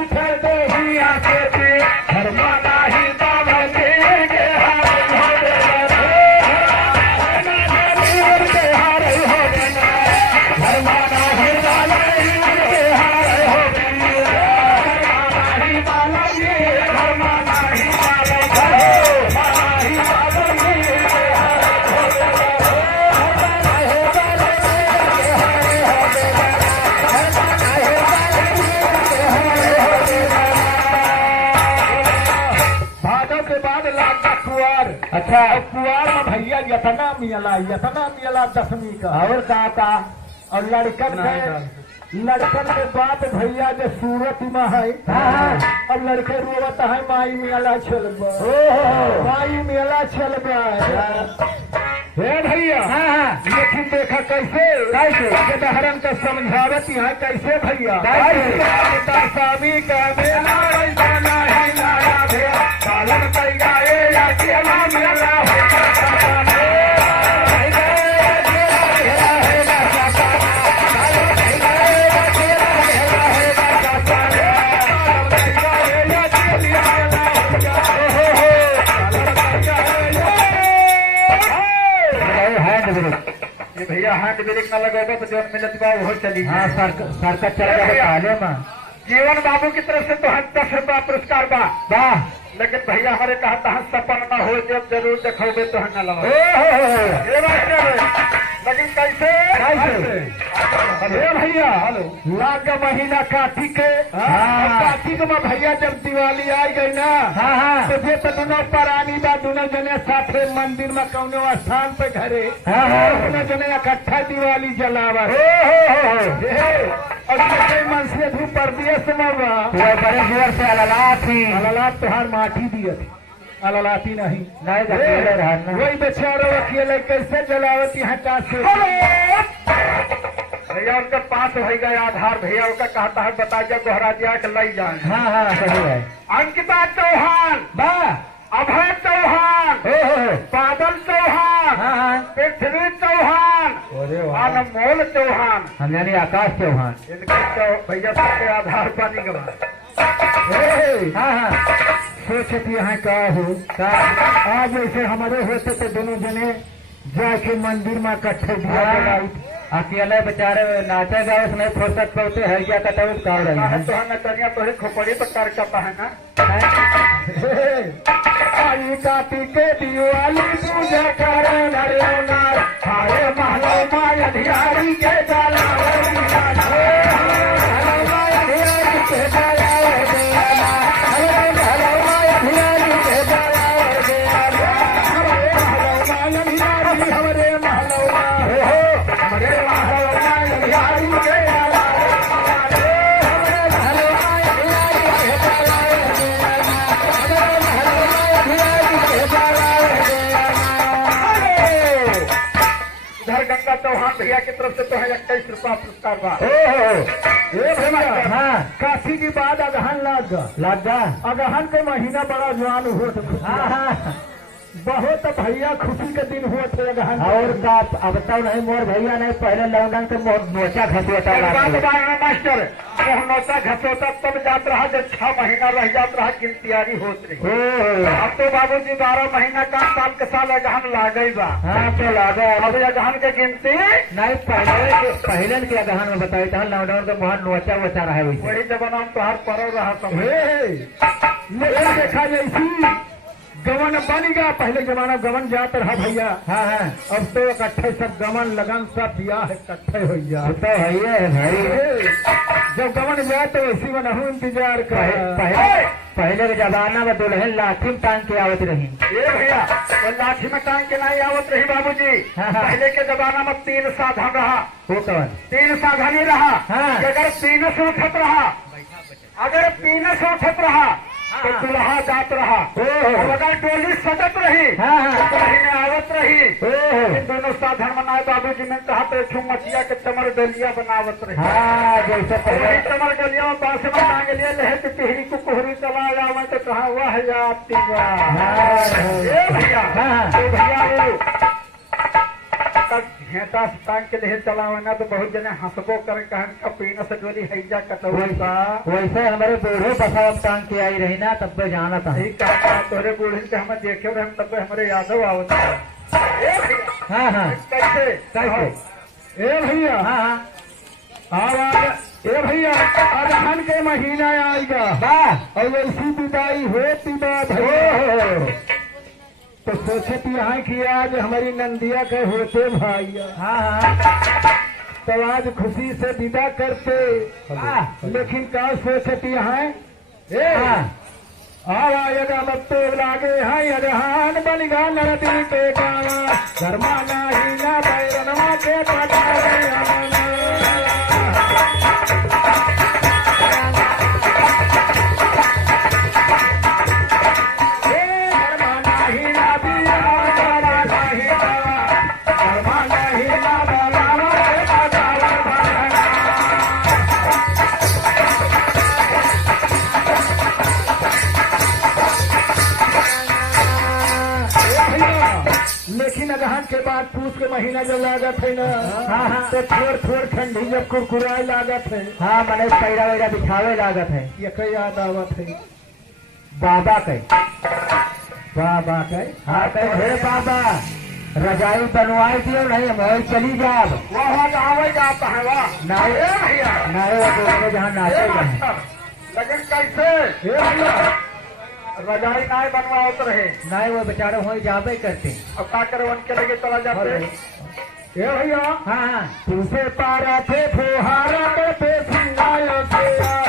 उठे दे ही आके पे धर्माना ही बाबा के अच्छा कुआर में भैया यतना मिला 10वीं का और का और लड़कन के बात भैया जो सूरत में है अब लड़के रोवत है माई मेला चलबा माई मेला चलबा हे भैया लेकिन देखा कैसे दहरन के समझावत यहाँ कैसे भैया स्वामी का मेला पालन कर गाए या केला मेला भैया हैंड ब्रेक न लगेगा तो जोन मिलत बा वो चली। हाँ सरकार चल जाए जीवन बाबू की तरफ से तो 10 रुपया पुरस्कार बा वाह। लेकिन भैया हमारे कहा था सपन न हो जब जरूर देखोगे तो न लगा लेकिन कैसे अरे भैया लाग महीना कार्तिक में भैया जब दिवाली आई गई ना तो ये तो दोनों परानी बा दोनों जने साथे मंदिर में कौनो स्थान पे घरे दोनों जने इकट्ठा दिवाली जलावा और मन से धूप पर दिए समझा बड़े जोर से अललात तुहार माठी दिए थी अललाती नहीं वही बेचारो अकेले कैसे जलावत यहाँ से भैया उनका 5 हो गया आधार भैया उनका कहता है बता जा गोहरा दिया के लाई जाए। हाँ सही है। अंकिता चौहान अभय चौहान बादल चौहान पृथ्वी चौहान अनमोल चौहान यानी आकाश चौहान इनके भैया सबके आधार पानी गवा सोचती यहाँ का हो आज ऐसे हमारे होते तो दोनों जने जाके मंदिर में इकट्ठे दिया अकेले बेचारे नाचे गावे नहीं फुर्सत पहुंचे है क्या कहते कर रहे हैं तो नचनिया तो खोपड़ी पर कर करता है ना आई काटी के दिवाली पूजा करे हरे महलो माय अधिकारी के जाला चौहान भैया की तरफ से तो है 21 रुपया पुरस्कार बा। काशी की बाद अगहन लाग अगहन के महीना बड़ा जवान हो बहुत भैया खुशी के दिन हुए थे अगहन और अब तो नहीं मोर भैया नहीं पहले लौंडन से नोचा घसोता मास्टर नोचा घसोता तब जात रहा जब 6 महीना रह जात रहा गिनतियारी होत रही। अब तो बाबूजी 12 महीना का साल के साल अगहन लागे बा। हाँ तो लागे अब अगहन के गिनती नहीं पहले के अगहन में बताई था लॉकडाउन के बहुत नोचा वोचा रहा है वही जमाना में तोहार परो रहा देखा जैसी गवन बन गया। पहले जमाना गवन जाता रहा भैया। अब तो इकट्ठे सब गवन लगन सब ब्याह इकट्ठे हो गया तो है भाई जब गवन जाए तो ऐसी बनहू इंतजार कर। पहले के जमाना में दुल्हन लाठी में टांग के आवत रही भैया तो लाठी में टांग के नहीं आवत रही बाबूजी। पहले के जमाना में 3 साधन रहा वो कौन 3 साधन ही रहा। अगर 3 से उठत रहा तो दुल्हा जात रहा और अगर टोली सजत रही में आवत रही इन दोनों साधन बनाए बाबूजी ने कहा तो छुमचिया के चमर डलिया बनावत रही। जैसे चमर डलिया में बांस में टांग लिया लहे तो टिहरी को कोहरी चला जावे तो कहा हुआ है जाती भैया घेटा टांग के ले चलावना तो बहुत जने हंसबो कर कहन का पीना से डोली हैजा कटौसा वैसे हमारे बूढ़े बसाव टांग के आई रही ना तब पे जाना था। यही कहा तोरे बूढ़े से हम देखे और हम तब हमारे यादव आवत हाँ हाँ कैसे कैसे ए भैया हाँ हाँ आवाज ए भैया अगहन के महीना आएगा वाह और वैसी विदाई होती बात है तो सोचती है कि आज हमारी नंदिया के होते भैया हाँ हाँ तो आज खुशी से विदा करते लेकिन क्या सोचती है हाँ आवायगा मत तो लागे है अगहान बन गा नरदी के गावा धर्मा नाही ना बैरनमा के पटावे लेकिन अगहन के बाद पूछ के महीना जब लागत है ना हाँ हाँ तो थोड़ थोड़ ठंडी जब कुरकुराए लागत है हाँ मैंने पैरा वैरा बिछावे लागत है ये कई याद आवत है बाबा के बाबा के हाँ कहे हे बाबा रजाई बनवाई दियो नहीं मैं चली जाब वहाँ आवे जाता है वाह नारे भैया नारे वो जहाँ नाचे हैं लेकिन कैसे भैया रजाई नाय बनवाओ रहे नहीं वो बेचारे वही जाबे करते अब का करे उनके लगे चला जाते ए भैया हाँ हाँ तुझे पारा थे फुहारा पे सिंगायो से